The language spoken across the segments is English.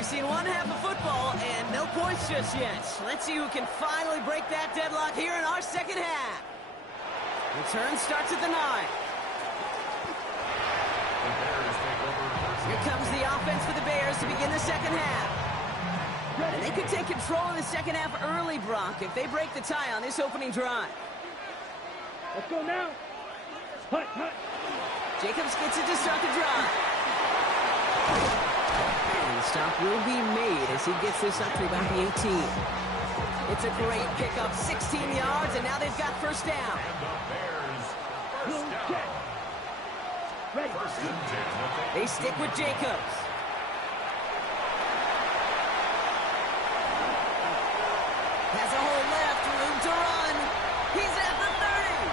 We've seen one half of football and no points just yet. Let's see who can finally break that deadlock here in our second half. Return starts at the 9. Here comes the offense for the Bears to begin the second half. And they could take control in the second half early, Brock, if they break the tie on this opening drive. Let's go now. Hut, hut. Jacobs gets it to start the drive. And the stop will be made as he gets this up to about the 18. It's a great pickup, 16 yards, and now they've got first down. Ready. They stick with Jacobs. Has a hole left, room to run. He's at the 30.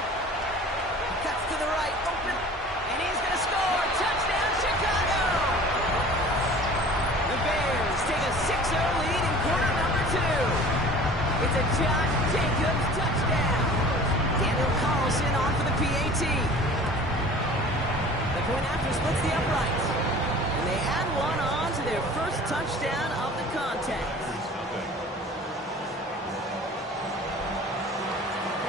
Cuts to the right, open, and he's going to score. Touchdown, Chicago! The Bears take a 6-0 lead in quarter number 2. It's a Josh Jacobs touchdown. Daniel Carlson on for the PAT. The point after splits the uprights. And they add one on to their first touchdown of the contest.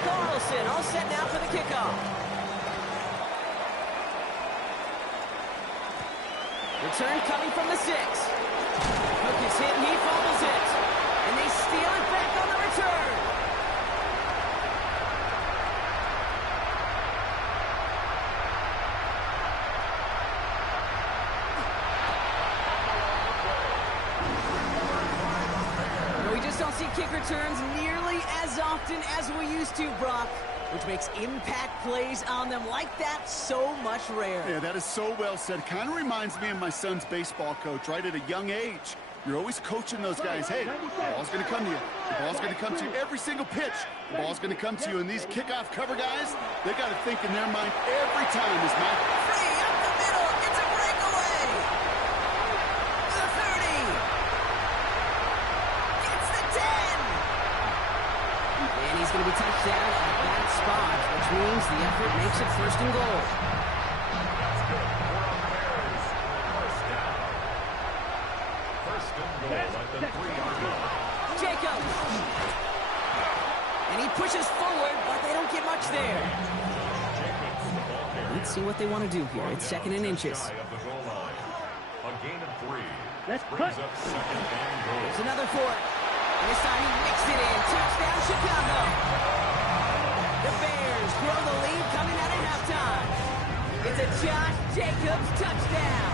Carlson all set now for the kickoff. Return coming from the 6. Cook is hit and he fumbles it. And they steal it back on the return. We just don't see kick returns nearly as often as we used to, Brock, which makes impact plays on them like that so much rarer. Yeah, that is so well said. Kind of reminds me of my son's baseball coach, right? At a young age. You're always coaching those guys. Hey, the ball's going to come to you. The ball's going to come to you every single pitch. The ball's going to come to you. And these kickoff cover guys, they got to think in their mind every time is my... Free up the middle. It's a breakaway. The 30. Gets the 10. And he's going to be touched down at that spot, which means the effort makes it first and goal. Jacobs. And he pushes forward, but they don't get much there. Let's see what they want to do here. It's 2nd and inches. Let's put. There's another for it. And this time he mixed it in. Touchdown, Chicago. The Bears grow the lead coming out of halftime. It's a Josh Jacobs touchdown.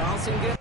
Carlson good.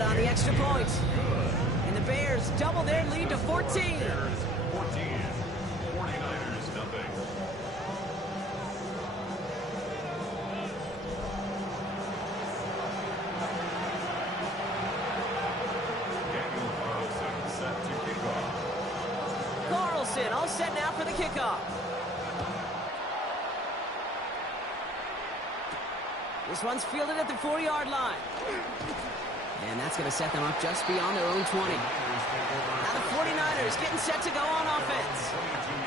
On the extra point. And the Bears double their lead to 14. Bears 14, 49ers nothing. Daniel Carlson set to kick off. Carlson all set now for the kickoff. This one's fielded at the 4-yard line. And that's going to set them up just beyond their own 20. Now the 49ers getting set to go on offense.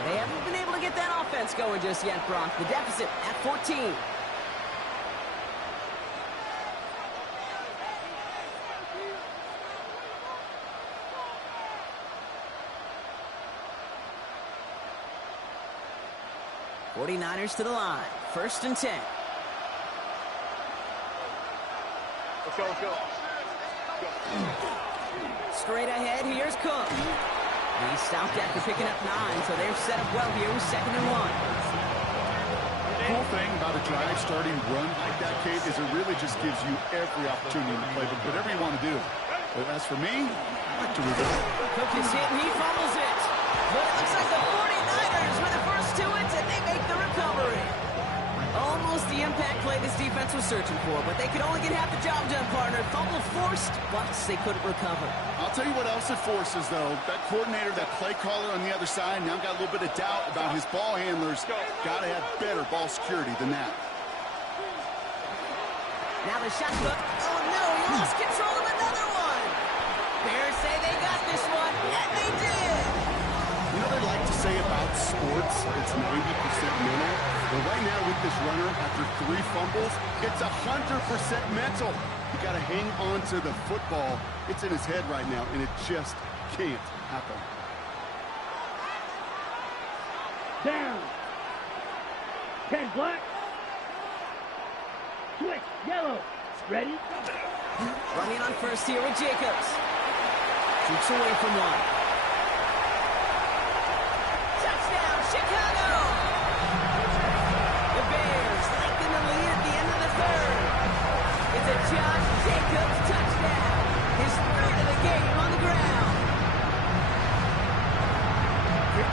They haven't been able to get that offense going just yet, Brock. The deficit at 14. '49ers to the line. 1st and 10. Let's go, let's go. Straight ahead, here's Cook. He's stopped after picking up 9, so they're set up well here with 2nd and 1. The cool thing about a drive starting run like that, Kate, is it really just gives you every opportunity to play whatever you want to do. But as for me, I like to reverse. Cook is hit and he fumbles it. But it looks like the 49ers were the first to it, and they make the recovery. Almost the impact play this defense was searching for, but they could only get half the job done, partner. Fumble forced, but they couldn't recover. I'll tell you what else it forces, though. That coordinator, that play caller on the other side, now got a little bit of doubt about his ball handlers. Got to have better ball security than that. Now the shot clock. Oh, no, he lost control of another one. Bears say they got this one, and they did. You know what they like to say about sports? It's 90% mental. But right now with this runner, after 3 fumbles, it's 100% mental. You got to hang on to the football. It's in his head right now, and it just can't happen. Down. 10 black. Switch, yellow. Ready? Running on first here with Jacobs. Shoots away from one. Touchdown, Chicago! The Bears lengthen the lead at the end of the 3rd. It's a Josh Jacobs touchdown. His 3rd of the game on the ground.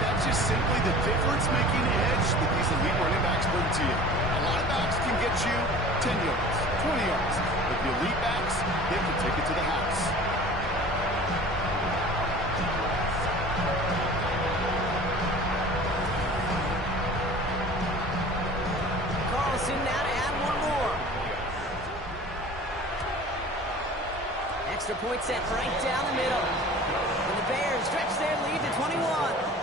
That's just simply the difference-making edge that these elite running backs bring to you. A lot of backs can get you 10 yards, 20 yards. But the elite backs, they can take it to the house. Carlson now to add one more. Extra point set right down the middle. And the Bears stretch their lead to 21.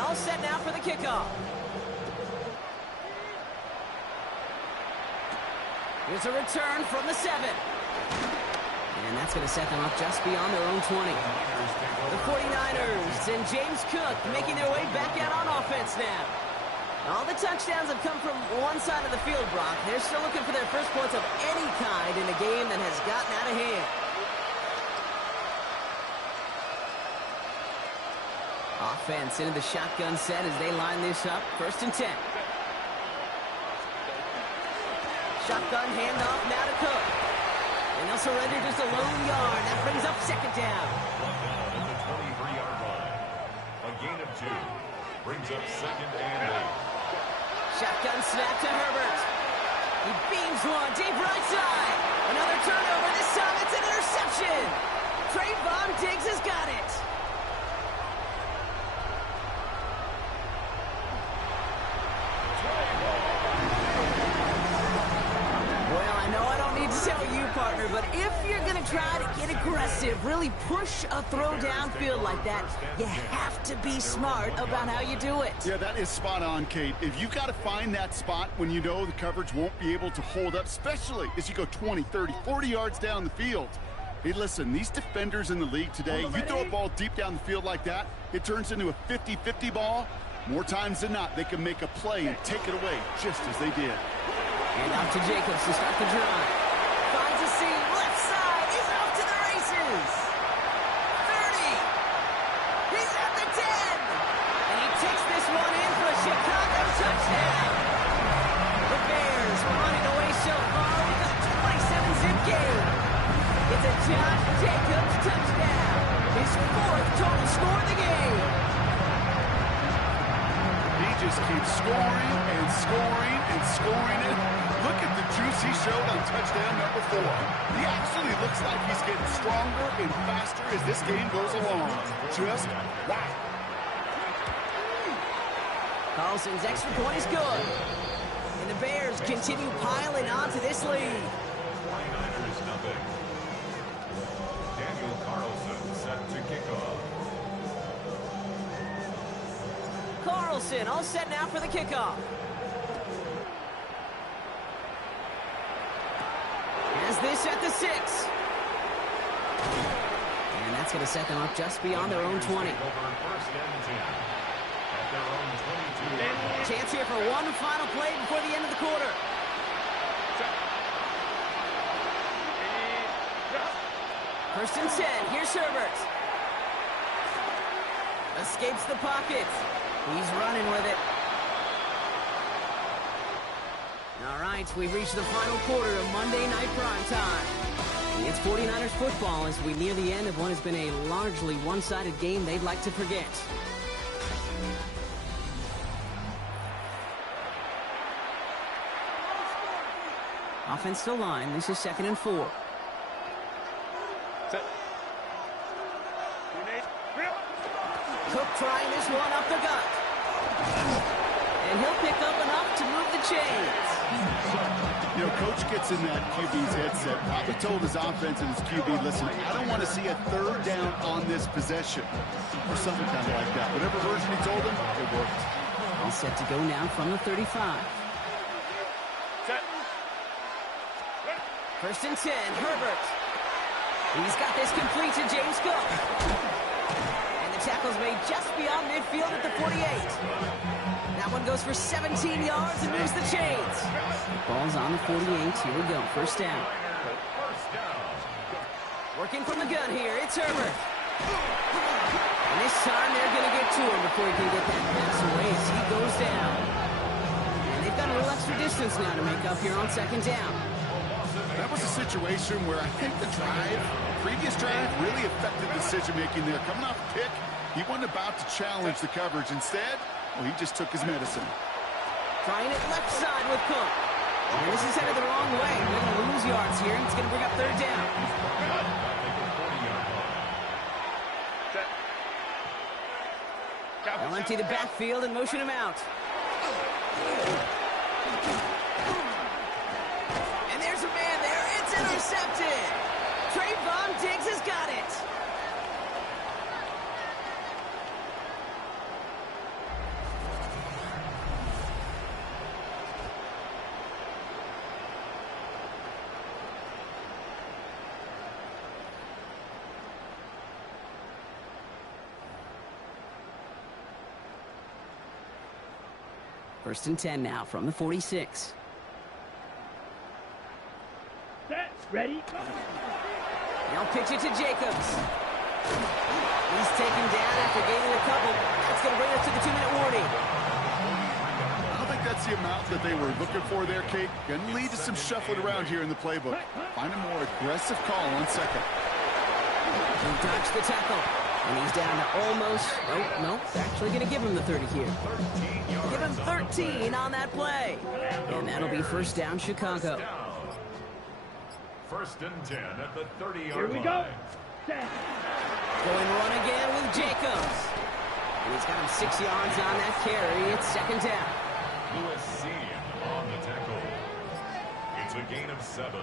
All set now for the kickoff. Here's a return from the 7. And that's going to set them up just beyond their own 20. The 49ers and James Cook making their way back out on offense now. All the touchdowns have come from one side of the field, Brock. They're still looking for their first points of any kind in a game that has gotten out of hand. Offense into the shotgun set as they line this up. 1st and 10. Shotgun handoff now to Cook. And they'll surrender just a lone yard. That brings up 2nd down. At the 23-yard line. A gain of 2. Brings up 2nd and 8. Shotgun snap to Herbert. He beams one deep right side. Another turnover. This time it's an interception. Trayvon Diggs has got it. Partner, but if you're going to try to get aggressive, really push a throw downfield like that, you have to be smart about how you do it. Yeah, that is spot on, Kate. If you've got to find that spot when you know the coverage won't be able to hold up, especially as you go 20, 30, 40 yards down the field. Hey, listen, these defenders in the league today, you throw a ball deep down the field like that, it turns into a 50-50 ball. More times than not, they can make a play and take it away just as they did. And out to Jacobs to start the drive. Finds a seam, left side, he's off to the races. 30, he's at the 10, and he takes this one in Josh Jacobs touchdown. His 4th total score of the game. He just keeps scoring and scoring and scoring it. Look at the juice he showed on touchdown number 4. He actually looks like he's getting stronger and faster as this game goes along. Just wow. Carlson's extra point is good. And the Bears continue piling onto this lead. 49ers nothing. Daniel Carlson set to kick off. Carlson all set now for the kickoff. Has this at the 6. And that's going to set them up just beyond their own 20. Over 1st and 10 at their own 22. Chance here for one final play before the end of the quarter. First and 10. Here's Herbert. Escapes the pocket. He's running with it. All right, we've reached the final quarter of Monday Night Primetime. It's 49ers football as we near the end of what has been a largely one-sided game they'd like to forget. Offensive line, this is 2nd and 4. Cook trying this one up the gut. And he'll pick up enough to move the chains. You know, Coach gets in that QB's headset, probably told his offense and his QB, listen, I don't want to see a 3rd down on this possession. Or something kind of like that. Whatever version he told him, it worked. All set to go now from the 35. First and 10, Herbert. He's got this complete to James Cook. And the tackle's made just beyond midfield at the 48. That one goes for 17 yards and moves the chains. The ball's on the 48. Here we go. First down. Working from the gun here. It's Herbert. And this time they're going to get to him before he can get that pass away as he goes down. And they've got a little extra distance now to make up here on 2nd down. That was a situation where I think the previous drive really affected decision-making there. Coming off a pick, he wasn't about to challenge the coverage. Instead, well, he just took his medicine. Trying it left side with Cook. And this is headed the wrong way. They're going to lose yards here, and it's going to bring up 3rd down. They'll empty the backfield and motion him out. And there's a man there. It's intercepted. Trayvon Diggs has got it. First and 10 now from the 46. Set. Ready. Now pitch it to Jacobs. He's taken down after gaining a couple. That's going to bring us to the 2-minute warning. I don't think that's the amount that they were looking for there, Kate. Going to lead to some shuffling around here in the playbook. Find a more aggressive call on 2nd. He dodged the tackle. And he's down to almost, nope, actually going to give him the 30 here. Give him 13 on that play. And that'll be first down, Chicago. First and 10 at the 30-yard line. Here we go. Set. Going run again with Jacobs. And he's got him 6 yards on that carry. It's 2nd down. USC on the tackle. It's a gain of 7.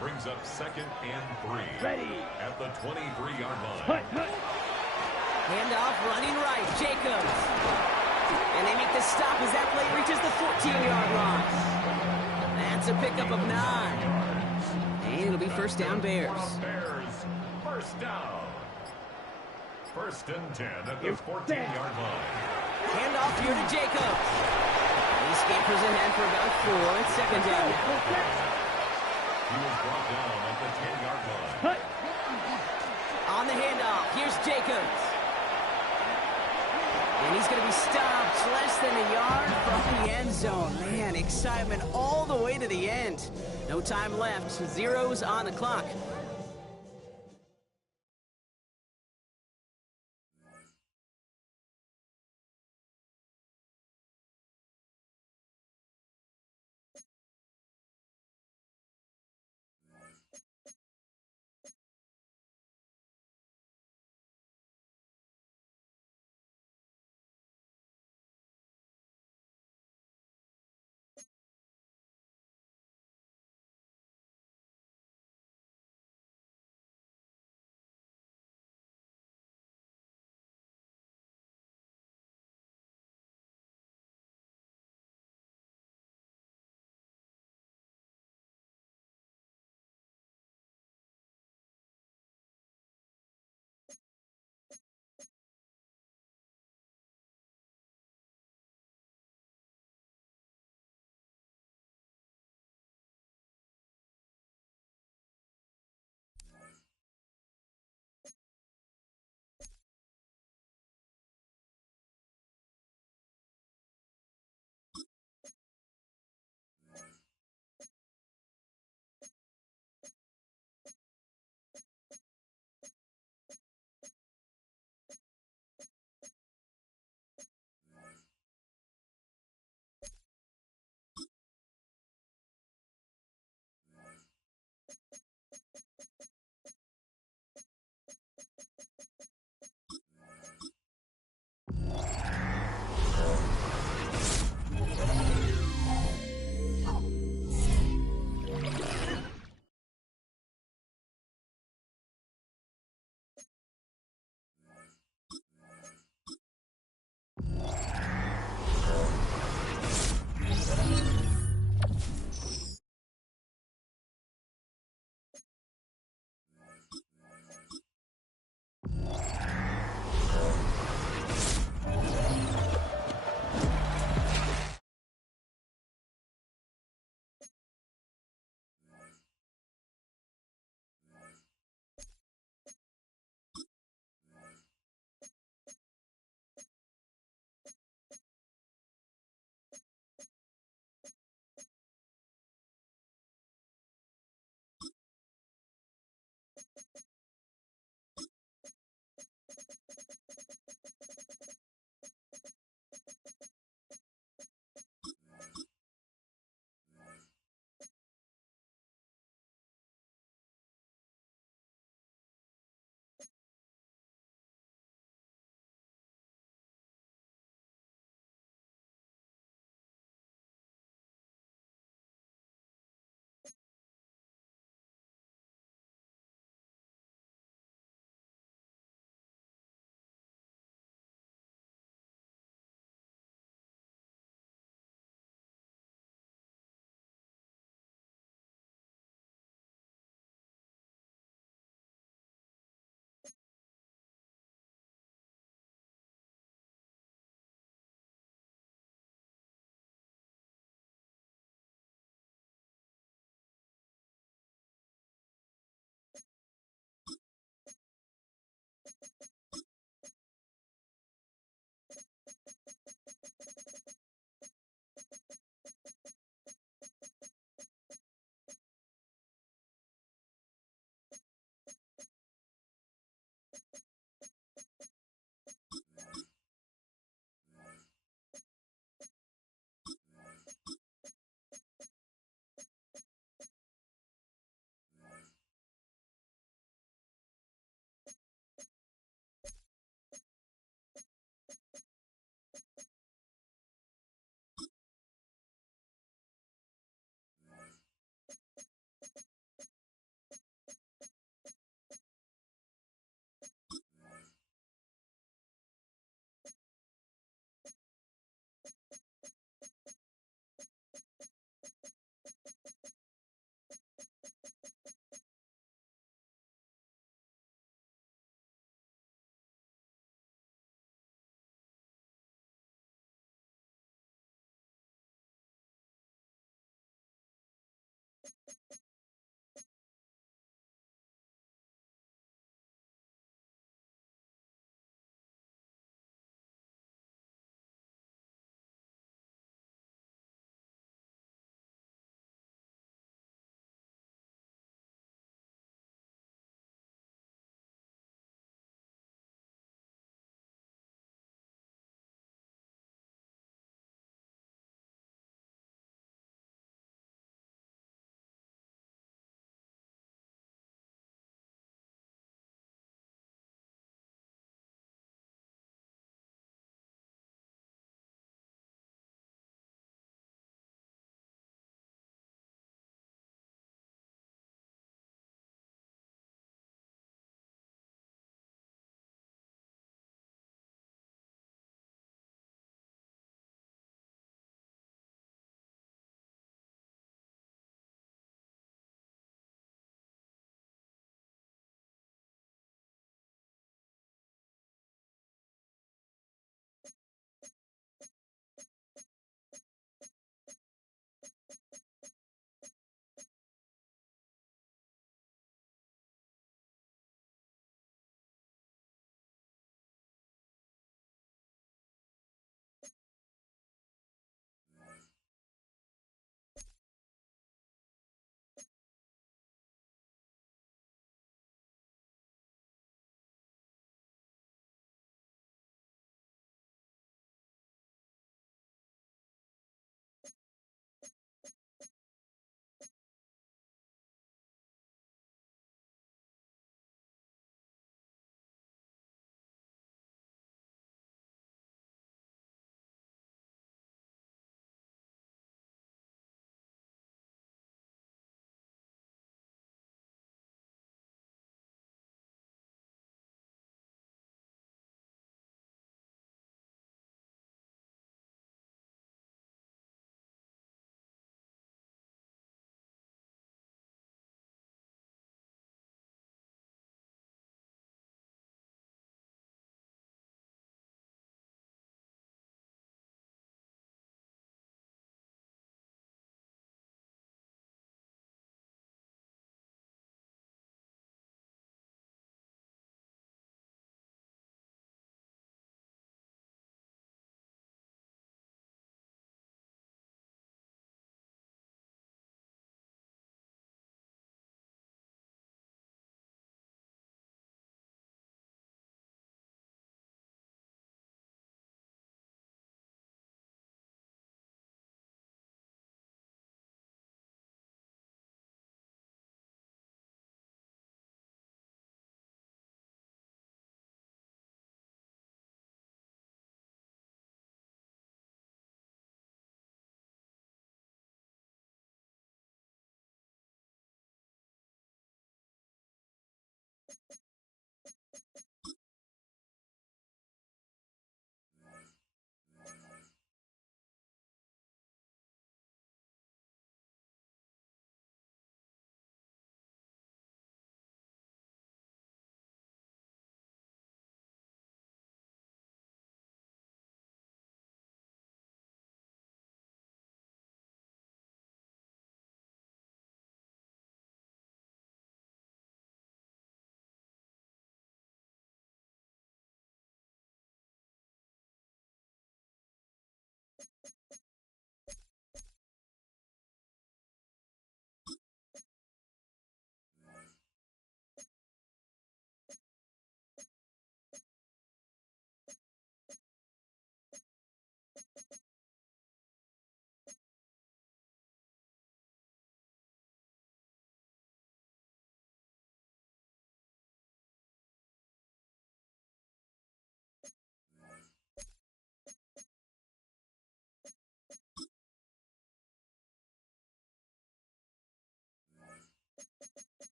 Brings up 2nd and 3. Ready. At the 23-yard line. Handoff running right, Jacobs. And they make the stop as that play reaches the 14-yard line. That's a pickup of 9. And it'll be first down, Bears. Bears, first down. First and 10 at the 14-yard line. Handoff here to Jacobs. He scampers ahead for about 4. It's 2nd down. He was brought down at the 10-yard line. On the handoff, here's Jacobs. And he's going to be stopped less than a yard from the end zone. Man, excitement all the way to the end. No time left. Zeros on the clock.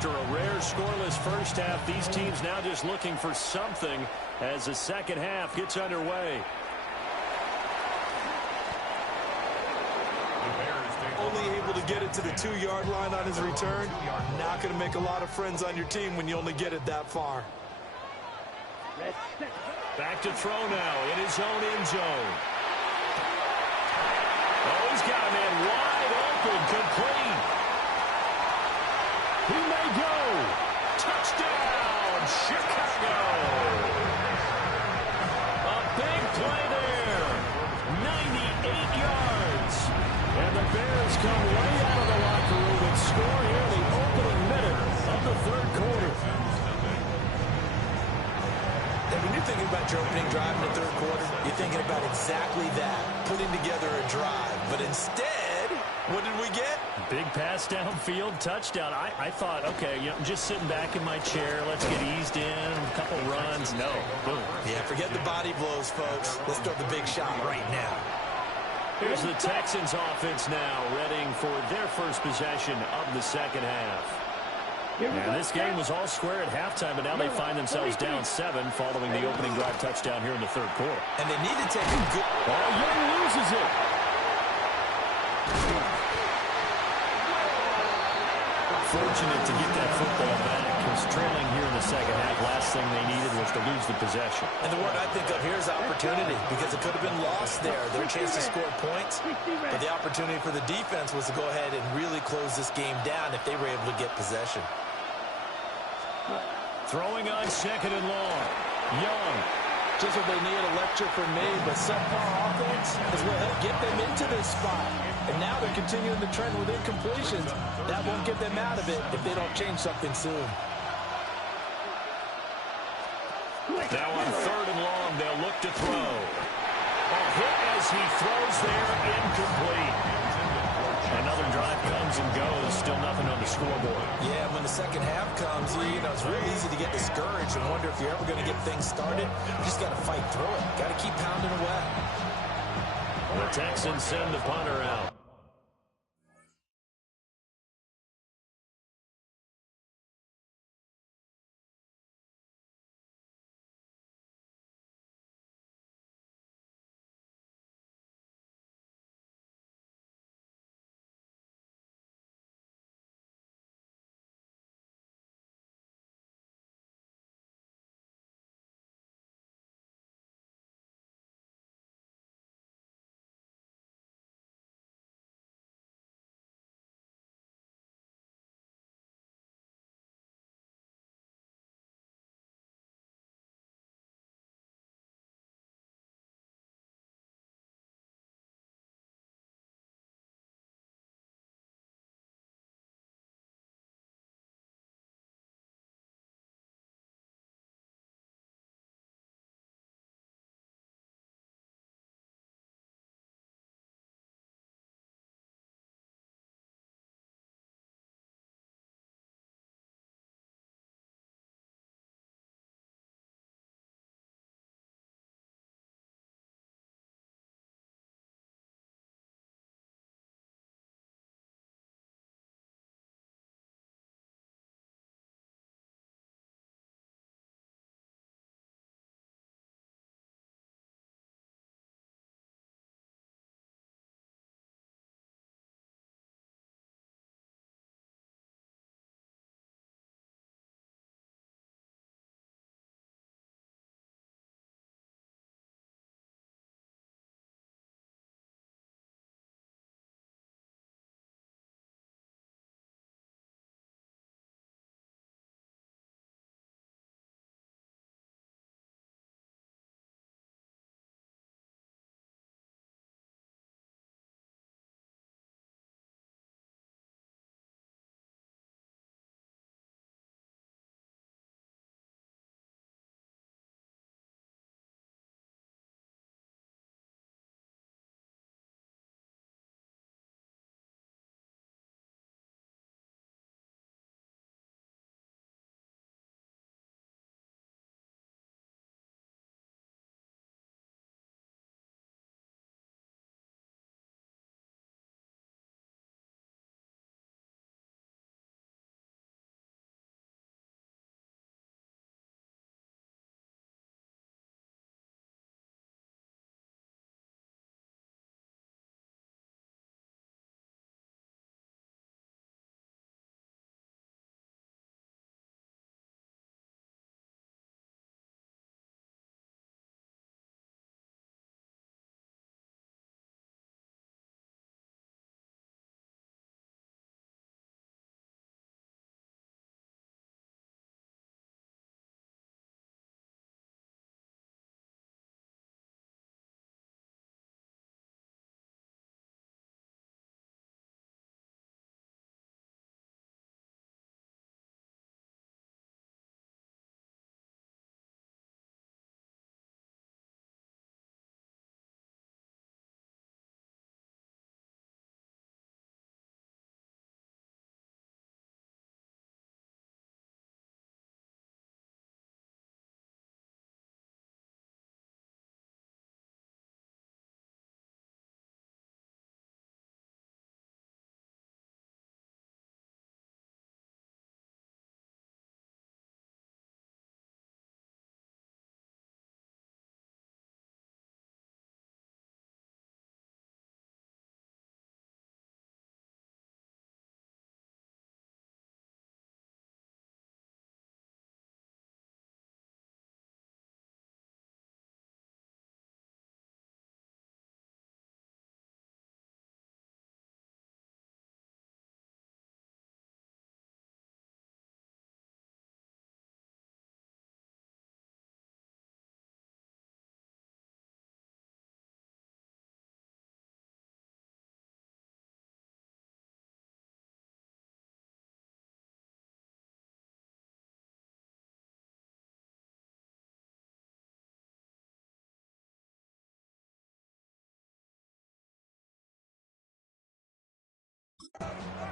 After a rare scoreless first half, these teams now just looking for something as the second half gets underway. Only able to get it to the 2-yard line on his return. Not going to make a lot of friends on your team when you only get it that far. Back to throw now in his own end zone. Oh, he's got a man wide open, complete. He may go. Touchdown, Chicago. A big play there. 98 yards. And the Bears come way out of the locker room and score here in the opening minute of the third quarter. And when you're thinking about your opening drive in the third quarter, you're thinking about exactly that, putting together a drive. But instead, what did we get? Big pass downfield, touchdown. I thought, okay, I'm just sitting back in my chair. Let's get eased in, a couple runs. No, boom. Yeah, forget the body blows, folks. Let's throw the big shot right now. Here's the Texans offense now, readying for their first possession of the second half. And this game was all square at halftime, but now they find themselves down 7 following the opening drive touchdown here in the third quarter. And they need to take a good... Oh, Young loses it. Fortunate to get that football back, because trailing here in the second half, last thing they needed was to lose the possession. And the word I think of here is opportunity, because it could have been lost there. Their chance to score points, but the opportunity for the defense was to go ahead and really close this game down if they were able to get possession. Throwing on second and long. Young. Just what they need, a lecture from me, but subpar offense is what helped get them into this spot. And now they're continuing the trend with incompletions. That won't get them out of it if they don't change something soon. Now on third and long, they'll look to throw. A hit as he throws there, incomplete. Another drive comes and goes, still nothing on the scoreboard. Yeah, when the second half comes, it's real easy to get discouraged and wonder if you're ever going to get things started. You just got to fight through it. Got to keep pounding away. The Texans send the punter out.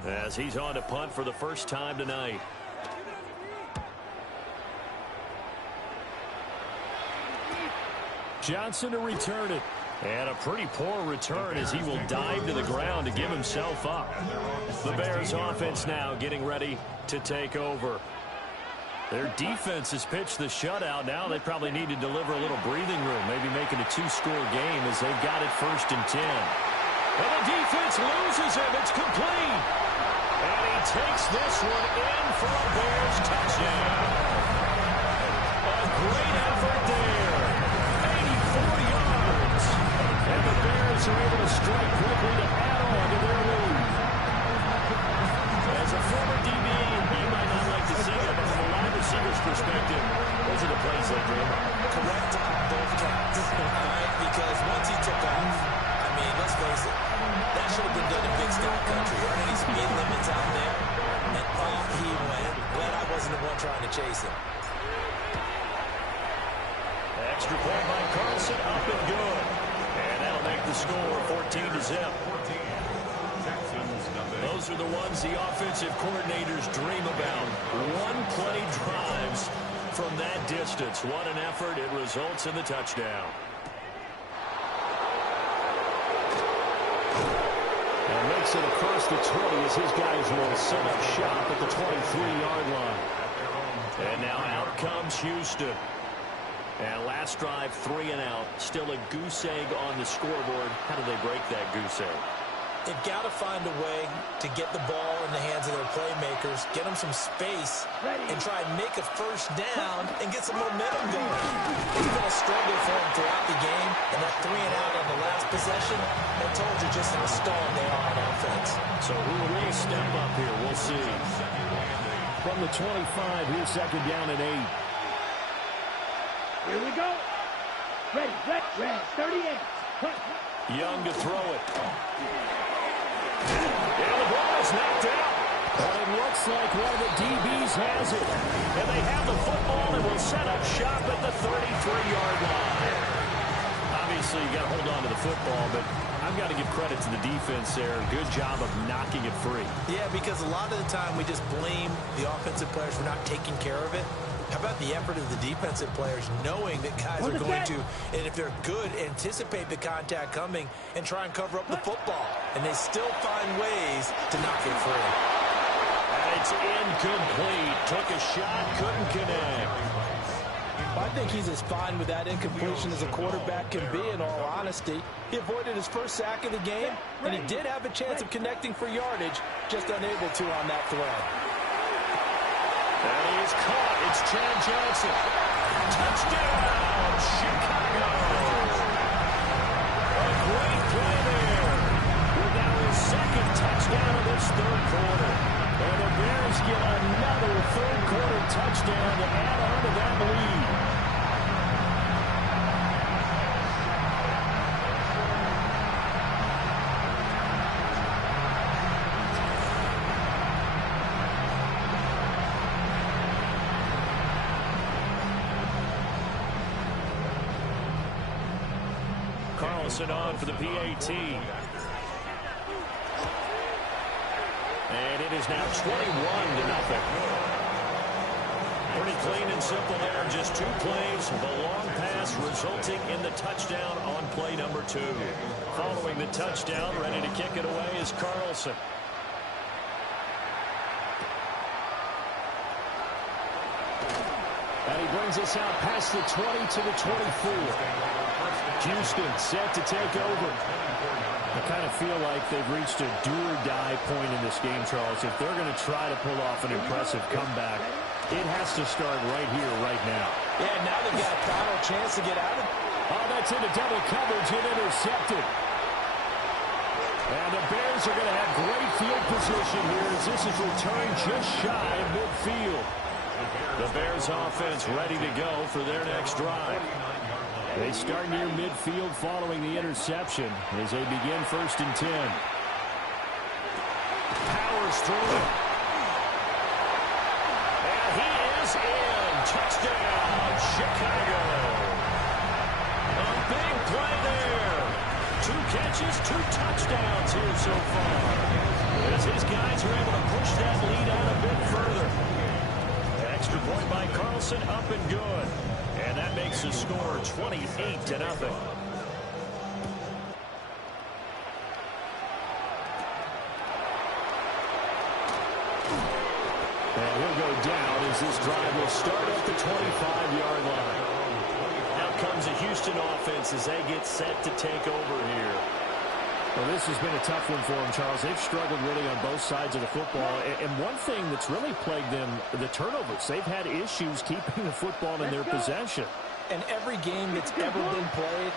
as he's on to punt for the first time tonight. Johnson to return it. And a pretty poor return as he will dive to the ground to give himself up. The Bears offense now getting ready to take over. Their defense has pitched the shutout. Now they probably need to deliver a little breathing room, maybe make it a 2-score game as they've got it 1st and 10. And the defense loses him. It's complete. And he takes this one in for a Bears touchdown. A great effort there. 84 yards. And the Bears are able to strike quickly to add on to their lead. As a former DB, you might not like to see it, but from a wide receiver's perspective, those are the plays they dream of. Correct both counts. Right? Because once he took off, I mean, let's face it, that should have been done in Big Sky Country. Earning his speed limits out there, and off he went. Glad I wasn't the one trying to chase him. Extra point by Carlson, up and good. And that'll make the score 14-0. Those are the ones the offensive coordinators dream about. One-play drives from that distance. What an effort. It results in the touchdown. And makes it across the 20 as his guys will set up shop at the 23-yard line. And now out comes Houston. And last drive, 3 and out. Still a goose egg on the scoreboard. How do they break that goose egg? They've got to find a way to get the ball in the hands of their playmakers, get them some space, and try and make a first down and get some momentum going. It's been a struggle for them throughout the game, and that 3 and out on the last possession, I told you just how strong they are on offense. So who will step up here? We'll see. From the 25, here's 2nd down and 8. Here we go. Ready, 38. Young to throw it. And the ball is knocked out. But it looks like one of the DBs has it. And they have the football and will set up shop at the 33-yard line. Obviously, you got to hold on to the football, but I've got to give credit to the defense there. Good job of knocking it free. Yeah, because a lot of the time we just blame the offensive players for not taking care of it. How about the effort of the defensive players knowing that guys are going to, and if they're good, anticipate the contact coming and try and cover up the football. And they still find ways to knock it free. And it's incomplete. Took a shot, couldn't connect. I think he's as fine with that incompletion as a quarterback can be, in all honesty. He avoided his first sack of the game, and he did have a chance of connecting for yardage, just unable to on that throw. And he is caught. It's Chad Johnson. Touchdown, Chicago. A great play there. With now his 2nd touchdown of this 3rd quarter. And the Bears get another 3rd quarter touchdown to add on to that lead. Carlson on for the PAT. And it is now 21-0. Pretty clean and simple there. Just 2 plays. The long pass resulting in the touchdown on play number 2. Following the touchdown, ready to kick it away is Carlson. And he brings us out past the 20 to the 24. Houston set to take over. I kind of feel like they've reached a do-or-die point in this game, Charles. If they're going to try to pull off an impressive comeback, it has to start right here, right now. Yeah, now they've got a final chance to get out of it. Oh, that's into double coverage and intercepted. And the Bears are going to have great field position here as this is returned just shy of midfield. The Bears offense ready to go for their next drive. They start near midfield following the interception as they begin 1st and 10. Powers through it. And he is in. Touchdown, Chicago. A big play there. 2 catches, 2 touchdowns here so far. As his guys are able to push that lead out a bit further. Extra point by Carlson, up and good. And that makes the score 28-0. And he'll go down as this drive will start at the 25-yard line. Now comes a Houston offense as they get set to take over here. Well, this has been a tough one for them, Charles. They've struggled really on both sides of the football. And one thing that's really plagued them, the turnovers. They've had issues keeping the football in their possession. And every game that's ever been played,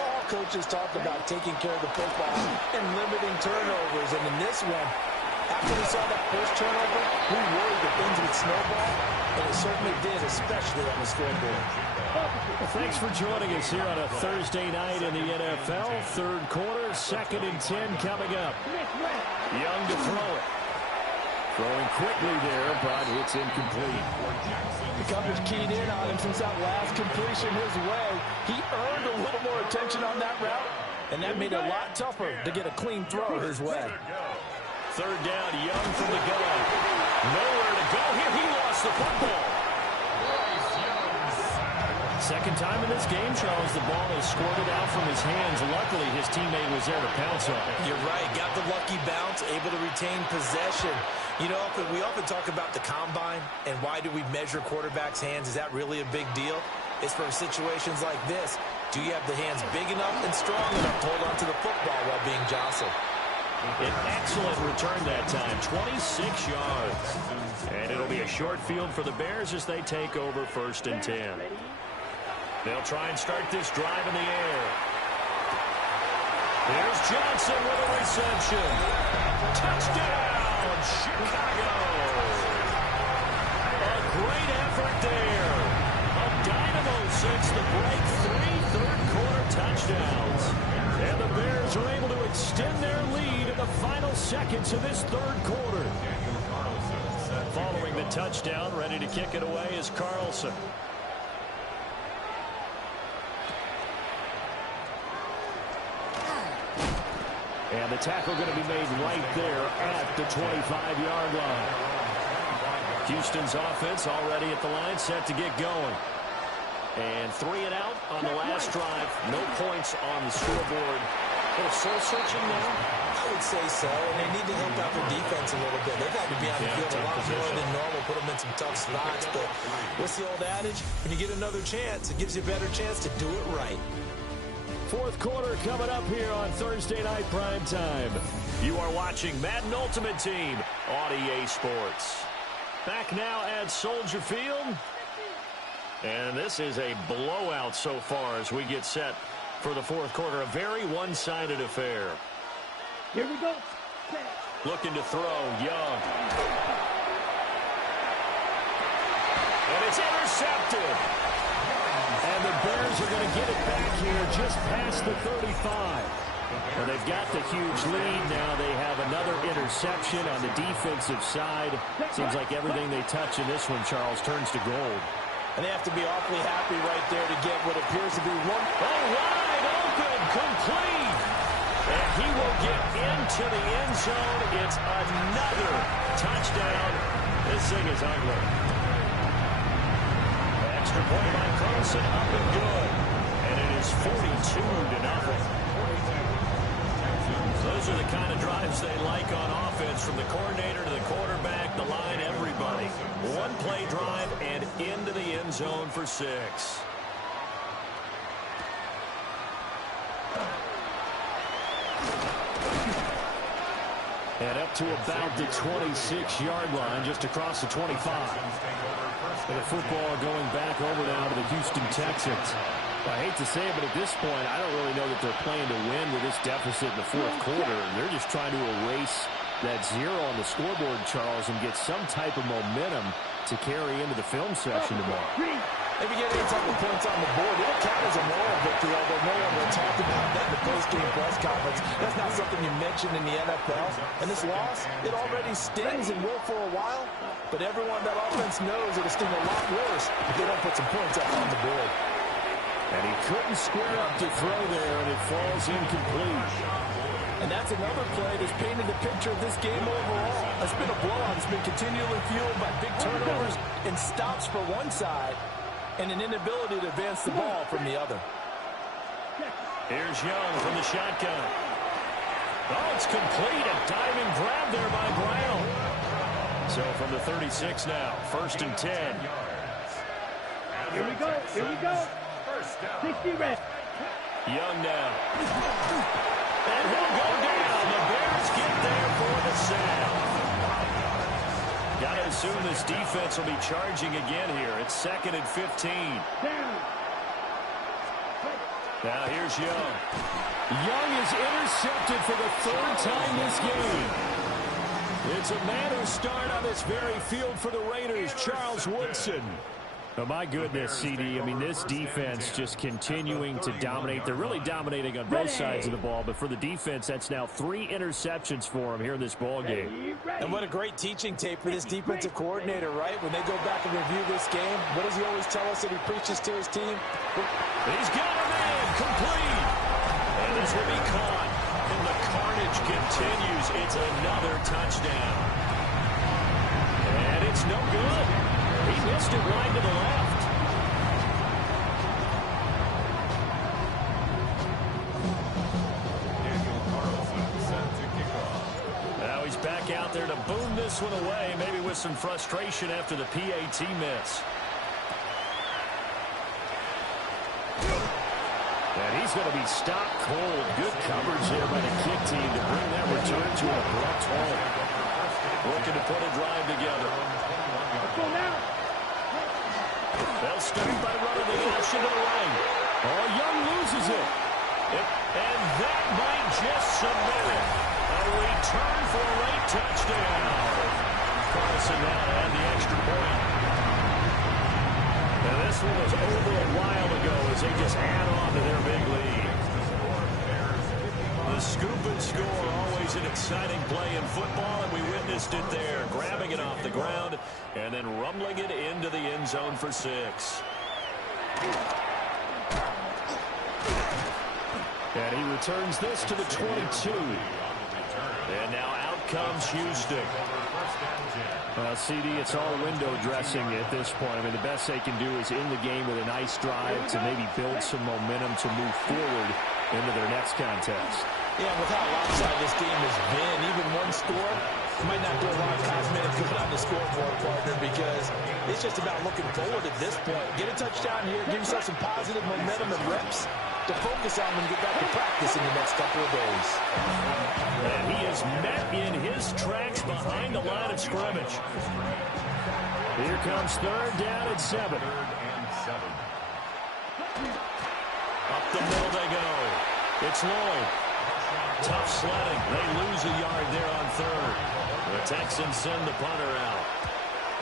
all coaches talk about taking care of the football and limiting turnovers. And in this one, after we saw that first turnover, we worried that things would snowball, and it certainly did, especially on the scoreboard. Well, thanks for joining us here on a Thursday night in the NFL. Third quarter, 2nd and 10 coming up. Young to throw it. Throwing quickly there, but it's incomplete. The coverage keyed in on him since that last completion his way. He earned a little more attention on that route, and that made it a lot tougher to get a clean throw his way. Third down, Young from the gun. Nowhere to go here. He lost the football. Second time in this game, Charles, the ball is squirted out from his hands. Luckily, his teammate was there to pounce on it. You're right. Got the lucky bounce, able to retain possession. You know, we often talk about the combine and why do we measure quarterbacks' hands. Is that really a big deal? It's for situations like this. Do you have the hands big enough and strong enough to hold on to the football while being jostled? An excellent return that time, 26 yards. And it'll be a short field for the Bears as they take over 1st and 10. They'll try and start this drive in the air. Here's Johnson with a reception. Touchdown, Chicago. A great effort there. A dynamo since the break. 3 third-quarter touchdowns. And the Bears are able to extend their lead in the final seconds of this third quarter. Following the touchdown, ready to kick it away is Carlson. And the tackle going to be made right there at the 25-yard line. Houston's offense already at the line, set to get going. And 3 and out on the last drive. No points on the scoreboard. They're soul-searching now? I would say so, and they need to help out their defense a little bit. They've had to be on the field a lot more than normal, put them in some tough spots. But what's the old adage? When you get another chance, it gives you a better chance to do it right. Fourth quarter coming up here on Thursday Night Prime Time. You are watching Madden Ultimate Team on EA Sports. Back now at Soldier Field. And this is a blowout so far as we get set for the fourth quarter. A very one-sided affair. Here we go. Looking to throw, Young. And it's intercepted. And the Bears are going to get it back here just past the 35. Well, they've got the huge lead now. They have another interception on the defensive side. Seems like everything they touch in this one, Charles, turns to gold. And they have to be awfully happy right there to get what appears to be one. Oh, wide open, complete. And he will get into the end zone. It's another touchdown. This thing is ugly. Extra point by Carlson, up and good. And it is 42-0. Those are the kind of drives they like on offense, from the coordinator to the quarterback, the line, everybody. One play drive and into the end zone for 6. And up to about the 26-yard line, just across the 25. And the football going back over now to the Houston Texans. I hate to say it, but at this point, I don't really know that they're playing to win with this deficit in the fourth quarter. They're just trying to erase that 0 on the scoreboard, Charles, and get some type of momentum to carry into the film session tomorrow. If you get any type of points on the board, it'll count as a moral victory, although no one will talk about that in the post-game press conference. That's not something you mention in the NFL. And this loss, it already stings and will for a while, but everyone that offense knows it'll sting a lot worse if they don't put some points up on the board. And he couldn't square up to throw there, and it falls incomplete. And that's another play that's painted the picture of this game overall. It's been a blowout. It's been continually fueled by big turnovers and stops for one side and an inability to advance the ball from the other. Here's Young from the shotgun. Oh, it's complete. A diving grab there by Brown. So from the 36 now, 1st and 10. Here we go. Here we go. 60 red. Young now. And he'll go down. The Bears get there for the sack. Got to assume this defense will be charging again here. It's 2nd and 15. Down. Now here's Young. Young is intercepted for the 3rd time this game. It's a man-who start on this very field for the Raiders, Charles Woodson. Oh, my goodness, CD. I mean, this defense just continuing to dominate. They're really dominating on both sides of the ball, but for the defense, that's now 3 interceptions for them here in this ball game. And what a great teaching tape for this defensive coordinator, right? When they go back and review this game, what does he always tell us that he preaches to his team? He's got a man complete. And this will be caught. And the carnage continues. It's another touchdown. And it's no good. He missed it wide to the left. Daniel Carlson set to kick off. Now he's back out there to boom this one away, maybe with some frustration after the PAT miss. And he's going to be stopped cold. Good coverage there by the kick team to bring that return to an abrupt halt. Looking to put a drive together. Let's go now. They'll start by running the action to the right. Oh, Young loses it. And that might just submit it. A return for a late touchdown. Carlson now to add the extra point. And this one was over a while ago as they just add on to their big lead. The scoop and score, always an exciting play in football, and we witnessed it there, grabbing it off the ground and then rumbling it into the end zone for 6. And he returns this to the 22. And now out comes Houston. CD, it's all window dressing at this point. I mean, the best they can do is in the game with a nice drive to maybe build some momentum to move forward into their next contest. Yeah, with how lopsided this game has been, even one score might not do a lot of cosmetic good on the scoreboard, partner, because it's just about looking forward at this point. Get a touchdown here, give yourself some positive momentum and reps to focus on when you get back to practice in the next couple of days. And he is met in his tracks behind the line of scrimmage. Here comes 3rd down and 7. Up the middle they go. It's Lloyd. Tough sledding. They lose a yard there on 3rd. The Texans send the punter out.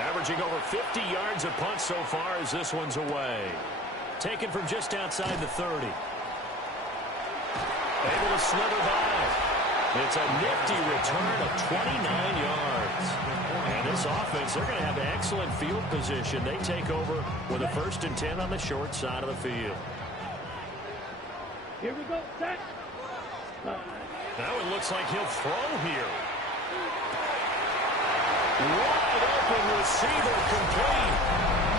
Averaging over 50 yards a punt so far as this one's away. Taken from just outside the 30. Able to slither by. It's a nifty return of 29 yards. And this offense, they're going to have excellent field position. They take over with a 1st and 10 on the short side of the field. Here we go. Set. Now it looks like he'll throw here. Wide open receiver complete.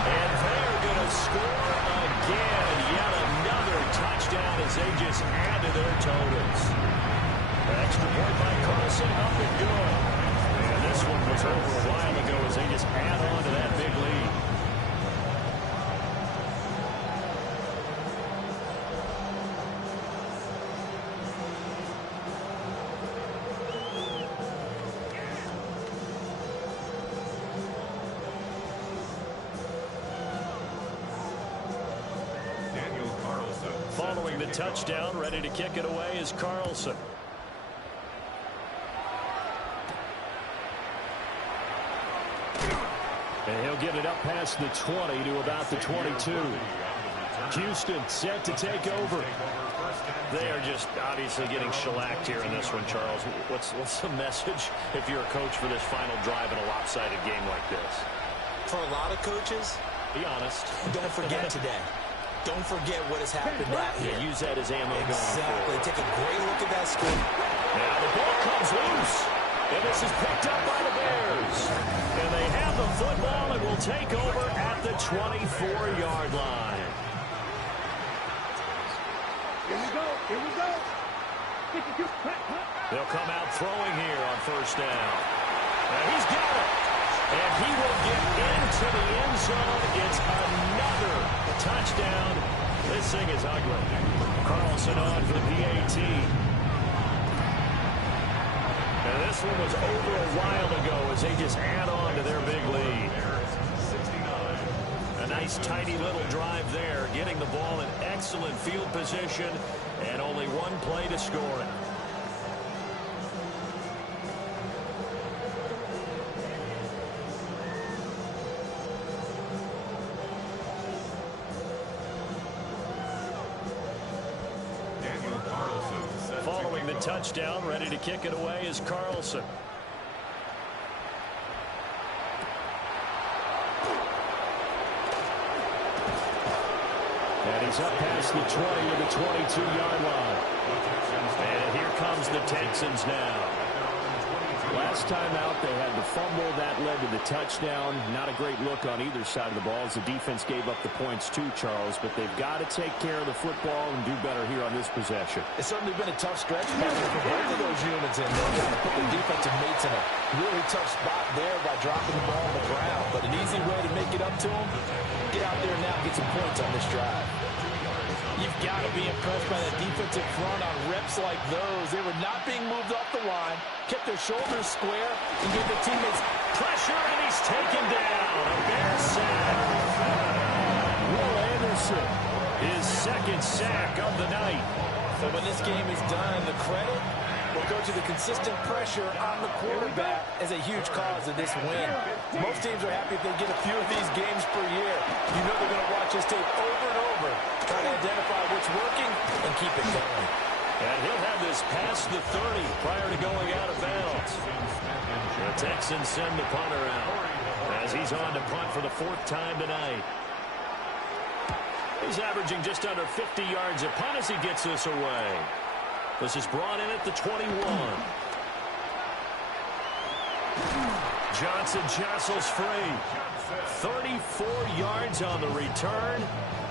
And they're going to score again. Yet another touchdown as they just add to their totals. Extra point by Carlson, up and good. And this one was over a while ago as they just add on to that big lead. Following the touchdown, ready to kick it away is Carlson. And he'll get it up past the 20 to about the 22. Houston set to take over. They are just obviously getting shellacked here in this one, Charles. What's the message if you're a coach for this final drive in a lopsided game like this? For a lot of coaches, be honest. Don't forget today. don't forget what has happened out here. Use that as ammo. Exactly. Take a great look at that score. Now the ball comes loose. And this is picked up by the Bears. And they have the football and will take over at the 24-yard line. Here we go. Here we go. 52. They'll come out throwing here on first down. And he's got it. And he will get into the end zone. It's another touchdown. This thing is ugly. Carlson on for the PAT. And this one was over a while ago as they just add on to their big lead. A nice, tidy little drive there, getting the ball in excellent field position, and only one play to score it. Following the touchdown, ready to kick it away is Carlson. And he's up past the 20 to the 22-yard line. And here comes the Texans now. Last time out, they had the fumble. That led to the touchdown. Not a great look on either side of the ball as the defense gave up the points too, Charles. But they've got to take care of the football and do better here on this possession. It's certainly been a tough stretch for both of those units, and they're trying to put their defensive mates in a really tough spot there by dropping the ball on the ground. But an easy way to make it up to them, get out there now and get some points on this drive. You've got to be impressed by that defensive front on reps like those. They were not being moved off the line, kept their shoulders square, and gave their teammates pressure, and he's taken down. A Bear sack. Will Anderson, His second sack of the night. So when this game is done, the credit will go to the consistent pressure on the quarterback as a huge cause of this win. Most teams are happy if they get a few of these games per year. You know they're going to watch this tape over and over, trying to identify what's working and keep it going. And he'll have this past the 30 prior to going out of bounds. The Texans send the punter out as he's on to punt for the fourth time tonight. He's averaging just under 50 yards a punt as he gets this away. This is brought in at the 21. Johnson jostles free. 34 yards on the return.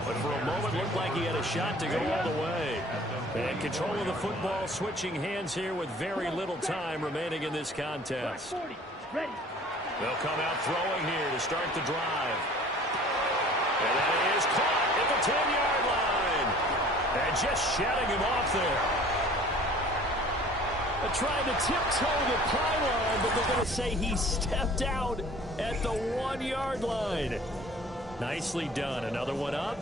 But for a moment, looked like he had a shot to go all the way. And control of the football, switching hands here with very little time remaining in this contest. They'll come out throwing here to start the drive. And that is caught at the 10-yard line. And just shutting him off there. Trying to tiptoe the pylon, but they're going to say he stepped out at the 1-yard line. Nicely done. Another one up.